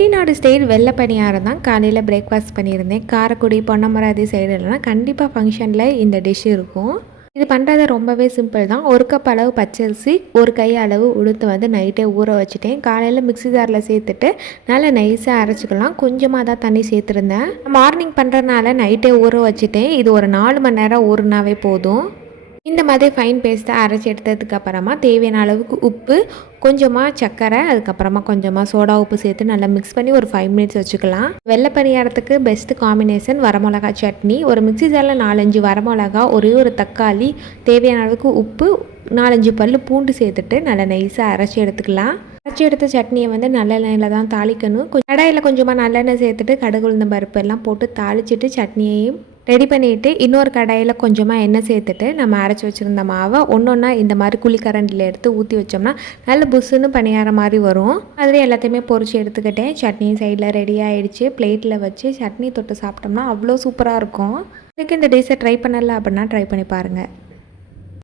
Chettinad style வெள்ளை பணியாரம் தான் காலையில் பிரேக்ஃபாஸ்ட் பண்ணியிருந்தேன். காரைக்குடி பொன்னமராதி சைடுலலாம் கண்டிப்பாக ஃபங்க்ஷனில் இந்த டிஷ் இருக்கும். இது பண்ணுறது ரொம்பவே சிம்பிள் தான். 1 கப் அளவு பச்சரிசி, 1 கை அளவு உளுத்து வந்து நைட்டே ஊற வச்சுட்டேன். காலையில் மிக்ஸி ஜாரில் சேர்த்துட்டு நல்லா நைஸாக அரைச்சிக்கலாம். கொஞ்சமாக தான் தண்ணி சேர்த்துருந்தேன். மார்னிங் பண்ணுறதுனால நைட்டே ஊற வச்சுட்டேன். இது ஒரு 4 மணி நேரம் ஊறினாவே போதும். இந்த மாதிரி ஃபைன் பேஸ்ட்டை அரைச்சி எடுத்ததுக்கு அப்புறமா தேவையான அளவுக்கு உப்பு, கொஞ்சமாக சர்க்கரை, அதுக்கப்புறமா கொஞ்சமாக சோடா உப்பு சேர்த்து நல்லா மிக்ஸ் பண்ணி ஒரு 5 மினிட்ஸ் வச்சுக்கலாம். வெள்ளை பணியாரத்துக்கு பெஸ்ட்டு காம்பினேஷன் வரமிளகா சட்னி. ஒரு மிக்ஸி ஜாரில் 4-5 வரமிளகா, ஒரே ஒரு தக்காளி, தேவையான அளவுக்கு உப்பு, 4-5 பல் பூண்டு சேர்த்துட்டு நல்லா நைஸாக அரைச்சி எடுத்துக்கலாம். அரைச்சி எடுத்த சட்னியை வந்து நல்லெண்ணெயில் தான் தாளிக்கணும். கடாயில் கொஞ்சமாக நல்லெண்ணெய் சேர்த்துட்டு கடுகு உளுந்தம் பருப்பு எல்லாம் போட்டு தாளிச்சிட்டு சட்னியையும் ரெடி பண்ணிவிட்டு இன்னொரு கடாயில் கொஞ்சமாக எண்ணெய் சேர்த்துட்டு நம்ம அரைச்சி வச்சுருந்த மாவை ஒன்றா இந்த மாதிரி குழிக்கரண்டியில் எடுத்து ஊற்றி வச்சோம்னா நல்ல புஷ்ஷுன்னு பணியார மாதிரி வரும். அதில் எல்லாத்தையுமே பொரிச்சு எடுத்துக்கிட்டேன். சட்னியும் சைடில் ரெடி ஆகிடுச்சு. பிளேட்டில் வச்சு சட்னி தொட்டு சாப்பிட்டோம்னா அவ்வளோ சூப்பராக இருக்கும். இதுக்கு இந்த டிஷ்ஷை ட்ரை பண்ணலை அப்படின்னா ட்ரை பண்ணி பாருங்கள்.